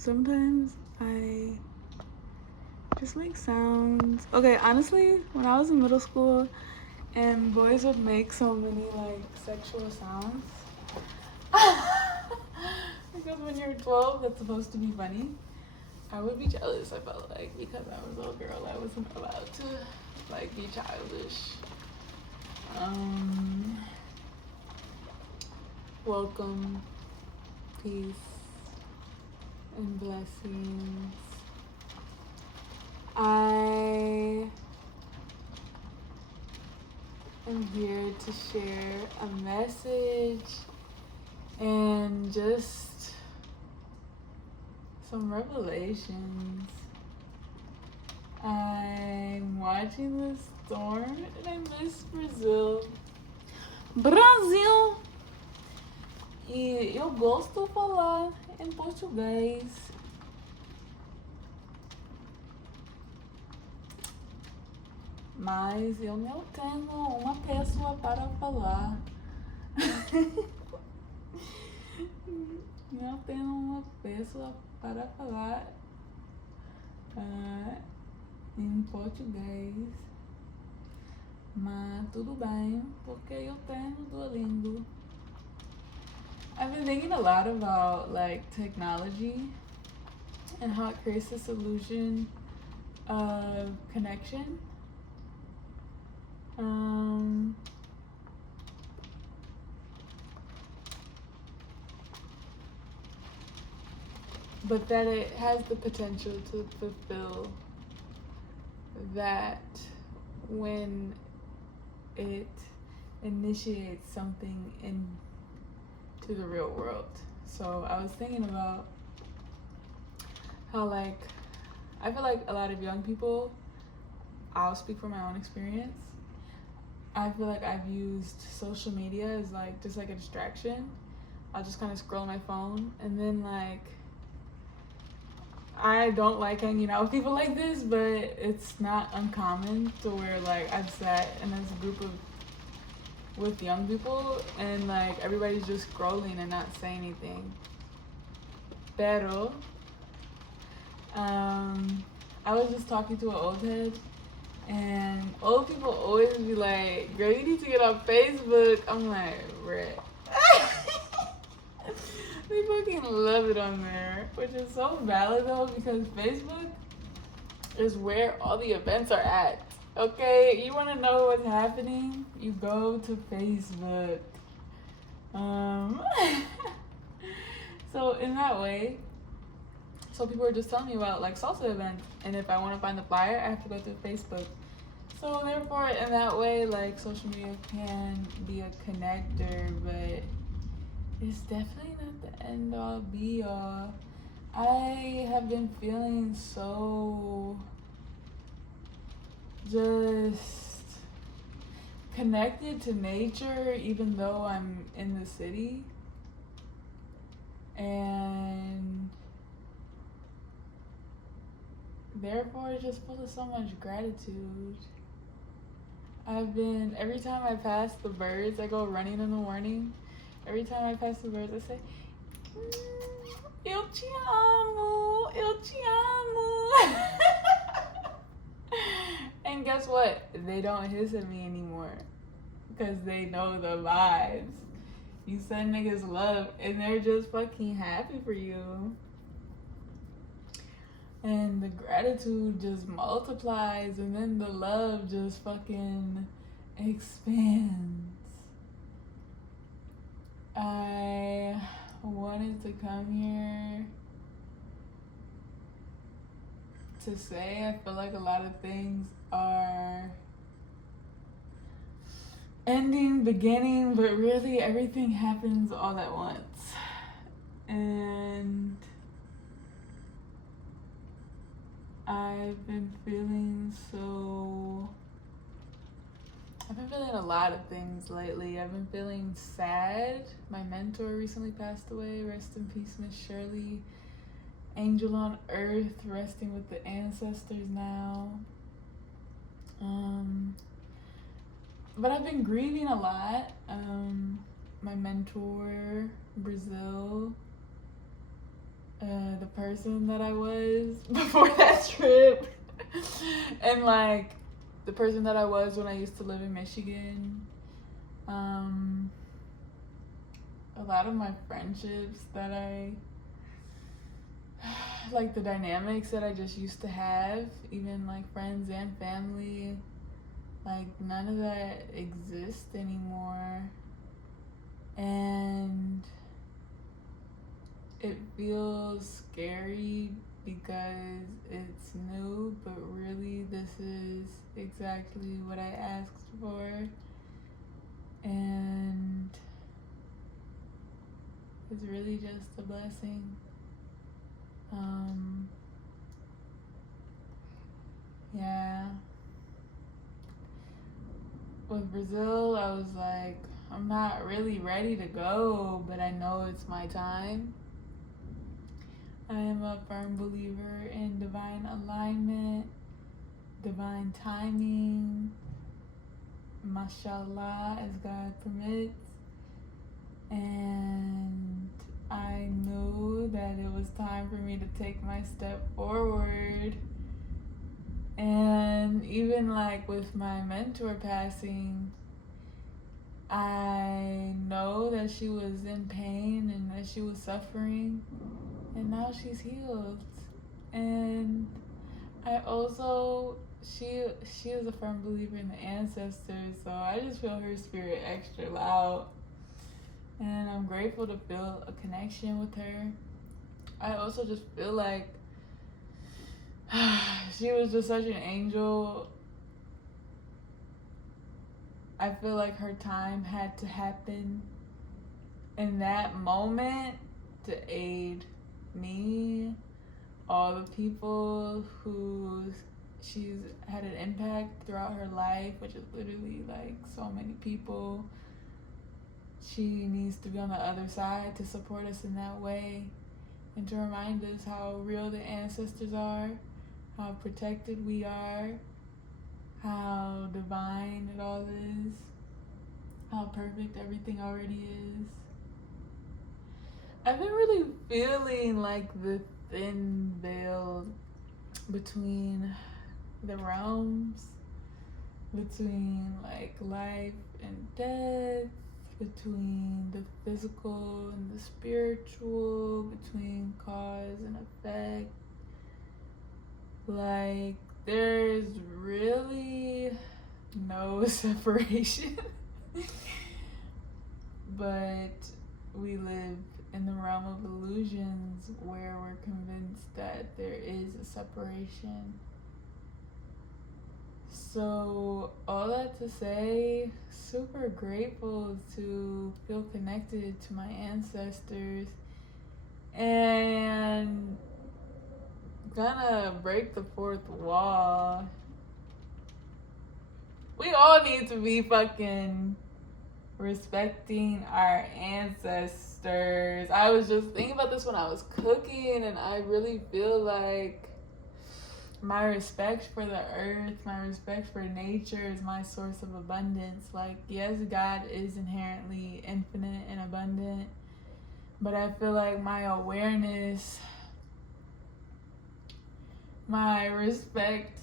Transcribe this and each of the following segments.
sometimes I just make sounds. Okay, honestly, when I was in middle school and boys would make so many like sexual sounds, because when you're 12, that's supposed to be funny. I would be jealous, I felt like, because I was a little girl. I wasn't allowed to like be childish. Welcome, peace, and blessings. I am here to share a message and just some revelations. I'm watching the storm and I miss Brazil. Brasil! E eu gosto de falar em português. Mas eu não tenho uma pessoa para falar. Não tenho uma pessoa para falar em português. Mas tudo bem, porque eu tenho Duolingo. I've been thinking a lot about like technology and how it creates this illusion of connection. But that it has the potential to fulfill that when it initiates something into the real world. So I was thinking about how like I feel like a lot of young people, I'll speak from my own experience, I feel like I've used social media as like just like a distraction. I'll just kind of scroll on my phone, and then like I don't like hanging out with people like this, but it's not uncommon to where like I've sat in this group of with young people and like everybody's just scrolling and not saying anything. Pero I was just talking to an old head, and old people always be like, girl, you need to get on Facebook. I'm like, right. They fucking love it on there, which is so valid though, because Facebook is where all the events are at. Okay, you want to know what's happening? You go to Facebook. So in that way, so people were just telling me about like salsa events, and if I want to find the flyer, I have to go through Facebook. So therefore, in that way, like social media can be a connector, but it's definitely not the end all be all. I have been feeling so just connected to nature, even though I'm in the city. And therefore, it's just full of so much gratitude. Every time I pass the birds, I go running in the morning. Every time I pass the birds, I say, eu te amo, eu te amo. And guess what? They don't hiss at me anymore because they know the vibes. You send niggas love and they're just fucking happy for you. And the gratitude just multiplies, and then the love just fucking expands. I wanted to come here to say I feel like a lot of things are ending, beginning, but really everything happens all at once. And I've been feeling a lot of things lately. I've been feeling sad. My mentor recently passed away. Rest in peace, Miss Shirley. Angel on earth, resting with the ancestors now. But I've been grieving a lot. My mentor, Brazil, the person that I was before that trip, and like the person that I was when I used to live in Michigan. A lot of my friendships that I like, the dynamics that I just used to have, even like friends and family, like none of that exists anymore. And it feels scary because it's new, but really this is exactly what I asked for. And it's really just a blessing. Yeah. With Brazil, I was like, I'm not really ready to go, but I know it's my time. I am a firm believer in divine alignment, divine timing, mashallah, as God permits. And I knew that it was time for me to take my step forward. And even like with my mentor passing, I know that she was in pain and that she was suffering, and now she's healed. And I also, she is a firm believer in the ancestors, so I just feel her spirit extra loud. And I'm grateful to feel a connection with her. I also just feel like she was just such an angel. I feel like her time had to happen in that moment to aid me, all the people who she's had an impact throughout her life, which is literally like so many people. She needs to be on the other side to support us in that way and to remind us how real the ancestors are, how protected we are, how divine it all is, how perfect everything already is. I've been really feeling like the thin veil between the realms, between like life and death, between the physical and the spiritual, between cause and effect. Like, there's really no separation. But we live in the realm of illusions where we're convinced that there is a separation. So, all that to say, super grateful to feel connected to my ancestors, and gonna break the fourth wall. We all need to be fucking respecting our ancestors. I was just thinking about this when I was cooking, and I really feel like my respect for the earth, my respect for nature is my source of abundance. Like, yes, God is inherently infinite and abundant, but I feel like my awareness, my respect,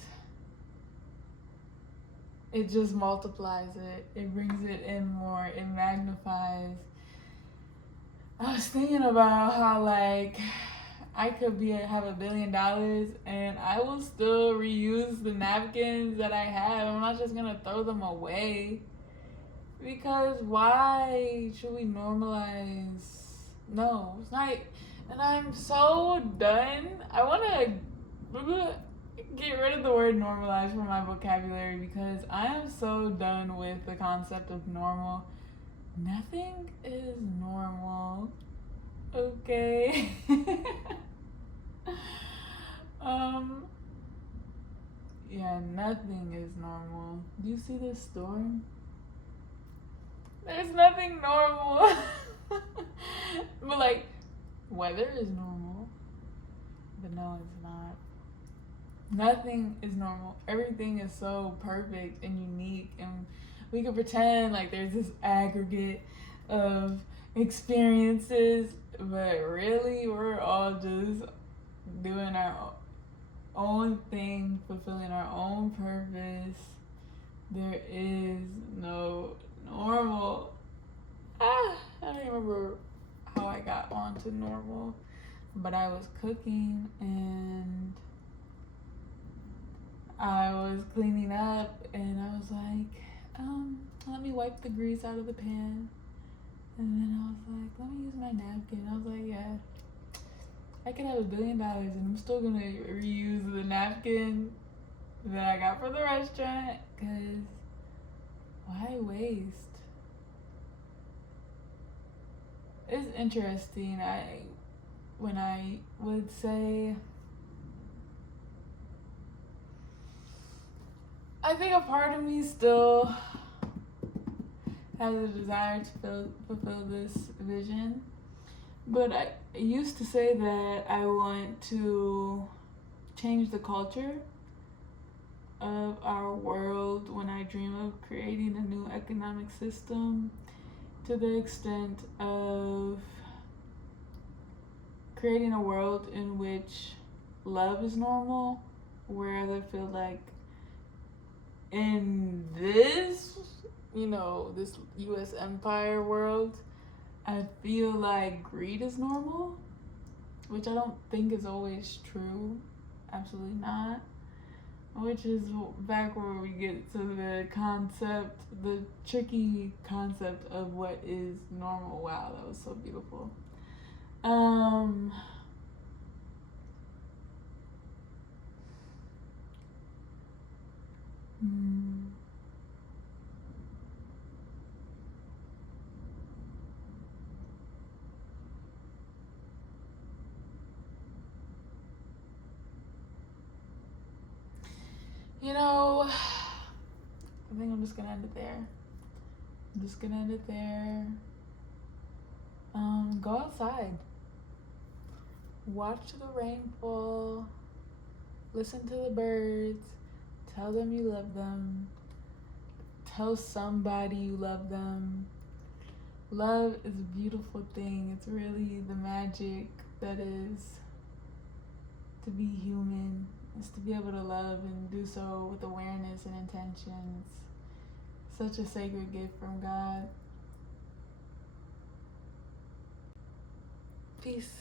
it just multiplies it. It brings it in more. It magnifies. I was thinking about how, like, I could have $1 billion and I will still reuse the napkins that I have. I'm not just gonna throw them away. Because why should we normalize? No, it's not. And I'm so done. I wanna get rid of the word normalize from my vocabulary because I am so done with the concept of normal. Nothing is normal. Okay. Yeah, nothing is normal. Do you see this storm? There's nothing normal. But like, weather is normal. But no, it's not. Nothing is normal. Everything is so perfect and unique, and we can pretend like there's this aggregate of experiences, but really we're all just doing our own thing, fulfilling our own purpose. There is no normal. I don't remember how I got onto normal, but I was cooking and I was cleaning up and I was like, let me wipe the grease out of the pan. And then I was like, let me use my napkin. I was like, yeah, I could have $1 billion and I'm still gonna reuse the napkin that I got for the restaurant, because why waste? It's interesting. When I would say, I think a part of me still has a desire to fulfill this vision, but I used to say that I want to change the culture of our world when I dream of creating a new economic system, to the extent of creating a world in which love is normal, where I feel like in this, this US empire world, I feel like greed is normal, which I don't think is always true. Absolutely not. Which is back where we get to the tricky concept of what is normal. Wow, that was so beautiful. I think I'm just gonna end it there. Go outside. Watch the rain fall. Listen to the birds. Tell them you love them. Tell somebody you love them. Love is a beautiful thing. It's really the magic that is to be human. It's to be able to love and do so with awareness and intention. It's such a sacred gift from God. Peace.